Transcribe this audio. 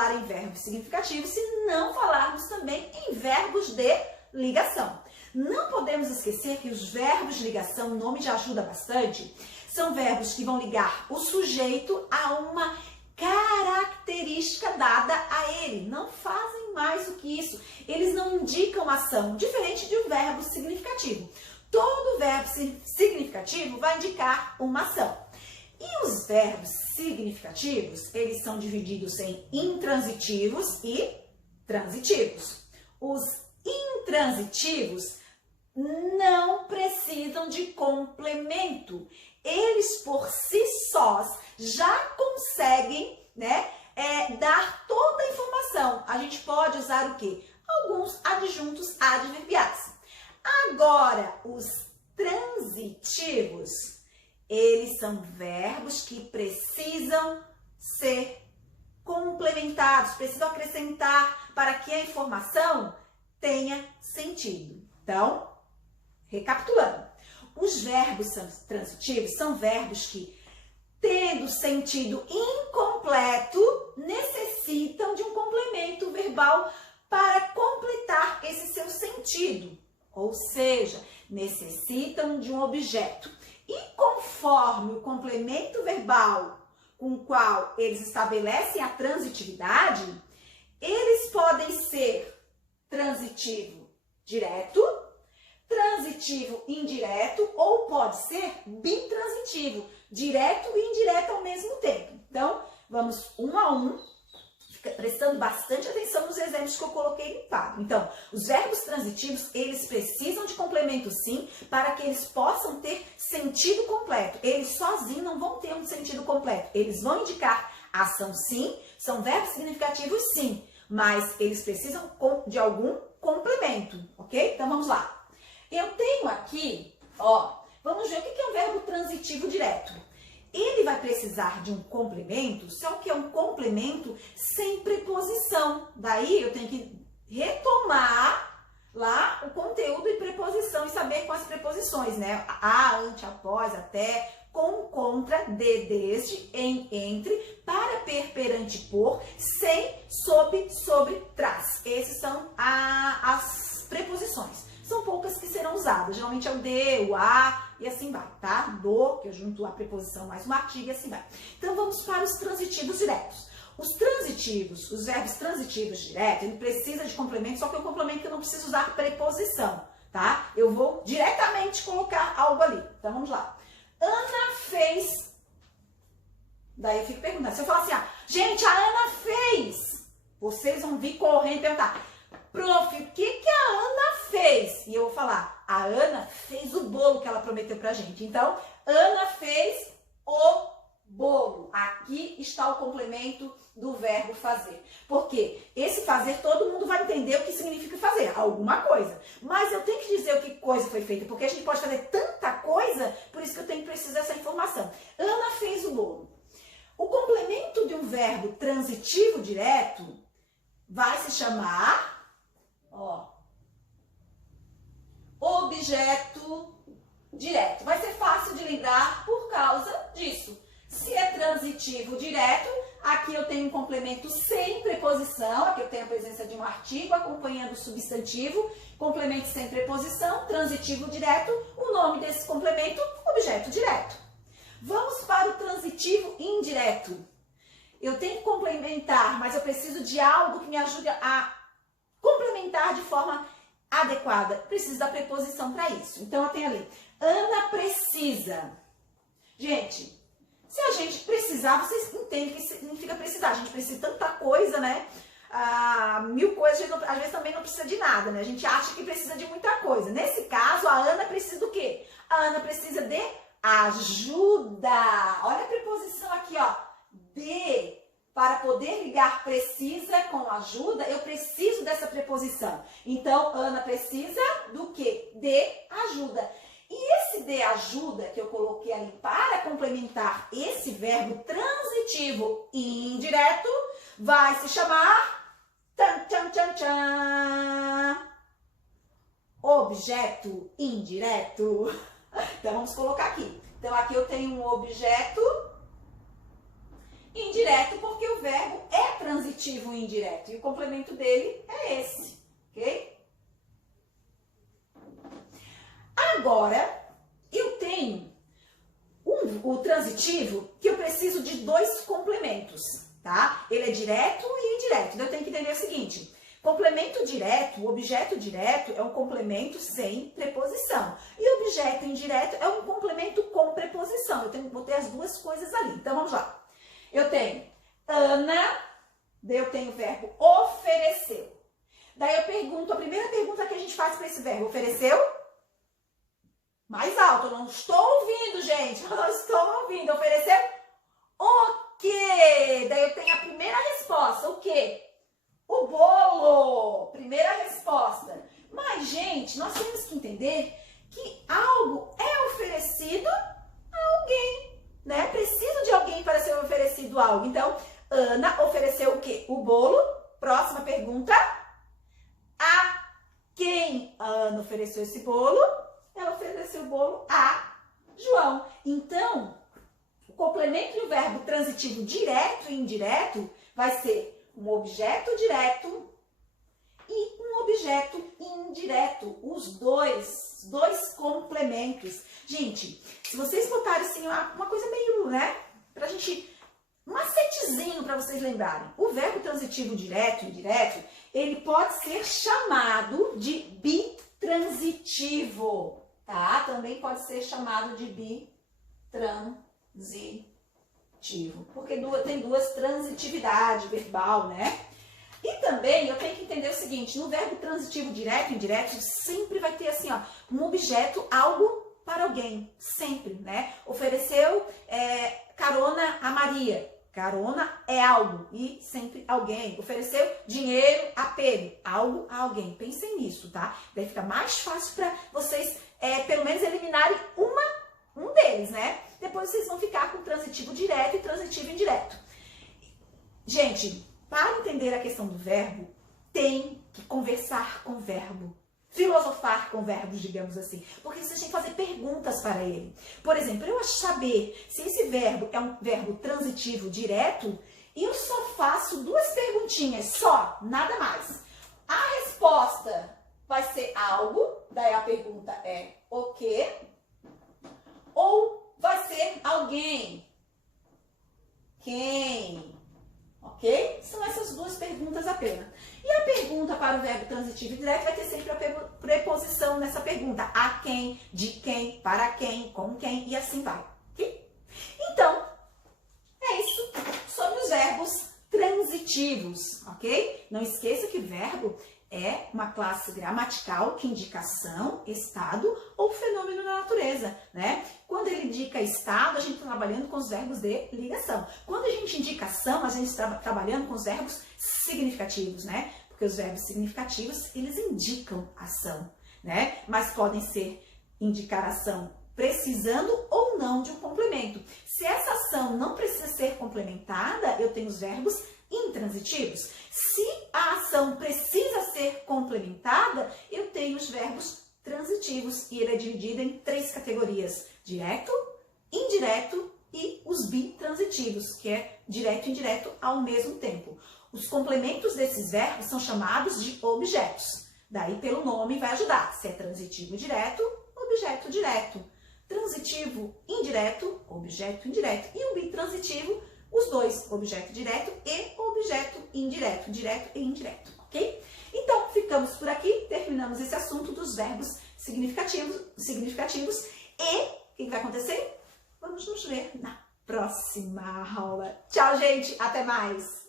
falar em verbos significativos se não falarmos também em verbos de ligação. Não podemos esquecer que os verbos de ligação, o nome já ajuda bastante, são verbos que vão ligar o sujeito a uma característica dada a ele. Não fazem mais do que isso. Eles não indicam ação, diferente de um verbo significativo. Todo verbo significativo vai indicar uma ação. E os verbos significativos, eles são divididos em intransitivos e transitivos. Os intransitivos não precisam de complemento. Eles por si sós já conseguem, né, dar toda a informação. A gente pode usar o quê? Alguns adjuntos adverbiais. Agora, os transitivos, eles são verbos que precisam ser complementados, precisam acrescentar para que a informação tenha sentido. Então, recapitulando, os verbos transitivos são verbos que, tendo sentido incompleto, necessitam de um complemento verbal para completar esse seu sentido. Ou seja, necessitam de um objeto. E conforme o complemento verbal com o qual eles estabelecem a transitividade, eles podem ser transitivo direto, transitivo indireto ou pode ser bitransitivo, direto e indireto ao mesmo tempo. Então, vamos um a um, prestando bastante atenção nos exemplos que eu coloquei no quadro. Então, os verbos transitivos, eles precisam de complemento sim, para que eles possam ter sentido completo. Eles sozinhos não vão ter um sentido completo. Eles vão indicar ação sim, são verbos significativos sim, mas eles precisam de algum complemento, ok? Então, vamos lá. Eu tenho aqui, ó, vamos ver o que é um verbo transitivo direto. Ele vai precisar de um complemento, só que é um complemento sem preposição. Daí eu tenho que retomar lá o conteúdo e preposição e saber quais preposições, né? A, ante, após, até, com, contra, de, desde, em, entre, para, perante, por, sem, sob, sobre, tras. Essas são as preposições. São poucas que serão usadas. Geralmente é o de, o a e assim vai, tá? Do, que eu junto a preposição mais um artigo e assim vai. Então vamos para os transitivos diretos. Os transitivos, os verbos transitivos diretos, ele precisa de complemento, só que é um complemento que eu não preciso usar preposição, tá? Eu vou diretamente colocar algo ali. Então vamos lá. Ana fez. Daí eu fico perguntando. Se eu falar assim, gente, a Ana fez. Vocês vão vir correndo e perguntar, prof, o que a Ana fez? E eu vou falar, a Ana fez o bolo que ela prometeu pra gente. Então, Ana fez o bolo. Aqui está o complemento do verbo fazer. Porque esse fazer, todo mundo vai entender o que significa fazer, alguma coisa. Mas eu tenho que dizer o que coisa foi feita, porque a gente pode fazer tanta coisa, por isso que eu tenho que precisar dessa informação. Ana fez o bolo. O complemento de um verbo transitivo direto vai se chamar, ó, objeto direto. Vai ser fácil de lembrar por causa disso. Se é transitivo direto, aqui eu tenho um complemento sem preposição, aqui eu tenho a presença de um artigo acompanhando o substantivo, complemento sem preposição, transitivo direto, o nome desse complemento, objeto direto. Vamos para o transitivo indireto. Eu tenho que complementar, mas eu preciso de algo que me ajude a complementar de forma adequada. Preciso da preposição para isso. Então, eu tenho ali, Ana precisa. Gente, se a gente precisar, vocês entendem o que significa precisar. A gente precisa de tanta coisa, né? Mil coisas, às vezes também não precisa de nada, né? A gente acha que precisa de muita coisa. Nesse caso, a Ana precisa do quê? A Ana precisa de ajuda. Olha a preposição aqui, ó. De. Para poder ligar precisa com ajuda, eu preciso dessa preposição. Então, Ana precisa do quê? De ajuda. E esse de ajuda que eu coloquei ali para complementar esse verbo transitivo indireto vai se chamar tchan, tchan, tchan, tchan, objeto indireto. Então, vamos colocar aqui. Então, aqui eu tenho um objeto indireto porque o verbo é transitivo e indireto. E o complemento dele é esse, ok? Agora, eu tenho o transitivo que eu preciso de dois complementos, tá? Ele é direto e indireto. Então, eu tenho que entender o seguinte. Complemento direto, o objeto direto é um complemento sem preposição. E objeto indireto é um complemento com preposição. Vou ter as duas coisas ali. Então, vamos lá. Eu tenho Ana, daí eu tenho o verbo ofereceu. Daí eu pergunto, a primeira pergunta que a gente faz para esse verbo, ofereceu? Mais alto, eu não estou ouvindo, gente. Eu não estou ouvindo. Ofereceu? O quê? Daí eu tenho a primeira resposta, o quê? O bolo, primeira resposta. Mas, gente, nós temos que entender que algo é oferecido a alguém, né? Preciso de alguém para ser oferecido algo. Então, Ana ofereceu o quê? O bolo. Próxima pergunta. A quem a Ana ofereceu esse bolo? Ela ofereceu o bolo a João. Então, o complemento do verbo transitivo direto e indireto vai ser um objeto direto e um objeto indireto. Os dois complementos. Gente, se vocês botarem assim uma coisa meio, né? Pra gente, um macetezinho para vocês lembrarem. O verbo transitivo direto e indireto, ele pode ser chamado de bitransitivo, tá? Também pode ser chamado de bitransitivo. Porque tem duas transitividade verbal, né? E também eu tenho que entender o seguinte, no verbo transitivo direto e indireto, sempre vai ter assim, ó, um objeto, algo para alguém, sempre, né? Ofereceu carona a Maria, carona é algo e sempre alguém. Ofereceu dinheiro a Pedro, algo a alguém. Pensem nisso, tá? Daí fica mais fácil para vocês, pelo menos, eliminarem um deles, né? Depois vocês vão ficar com transitivo direto e transitivo indireto. Gente, para entender a questão do verbo, tem que conversar com o verbo. Filosofar com verbos, digamos assim. Porque vocês têm que fazer perguntas para ele. Por exemplo, eu saber se esse verbo é um verbo transitivo direto, eu só faço duas perguntinhas, só, nada mais. A resposta vai ser algo, daí a pergunta é o quê? Ou vai ser alguém? Quem? Ok? São essas duas perguntas apenas. E a pergunta para o verbo transitivo direto vai ter sempre a preposição nessa pergunta. A quem, de quem, para quem, com quem e assim vai. Ok? Então, é isso sobre os verbos transitivos, ok? Não esqueça que verbo é uma classe gramatical que indica ação, estado ou fenômeno na natureza, né? Quando ele indica estado, a gente está trabalhando com os verbos de ligação. Quando a gente indica ação, a gente está trabalhando com os verbos significativos, né? Porque os verbos significativos, eles indicam ação, né? Mas podem ser indicar ação precisando ou não de um complemento. Se essa ação não precisa ser complementada, eu tenho os verbos intransitivos. Se a ação precisa ser complementada, eu tenho os verbos transitivos e ele é dividido em três categorias: direto, indireto e os bitransitivos, que é direto e indireto ao mesmo tempo. Os complementos desses verbos são chamados de objetos. Daí, pelo nome, vai ajudar. Se é transitivo direto, objeto direto. Transitivo indireto, objeto indireto. E o bitransitivo, os dois, objeto direto e objeto indireto, direto e indireto, ok? Então, ficamos por aqui, terminamos esse assunto dos verbos significativos e o que vai acontecer? Vamos nos ver na próxima aula. Tchau, gente, até mais!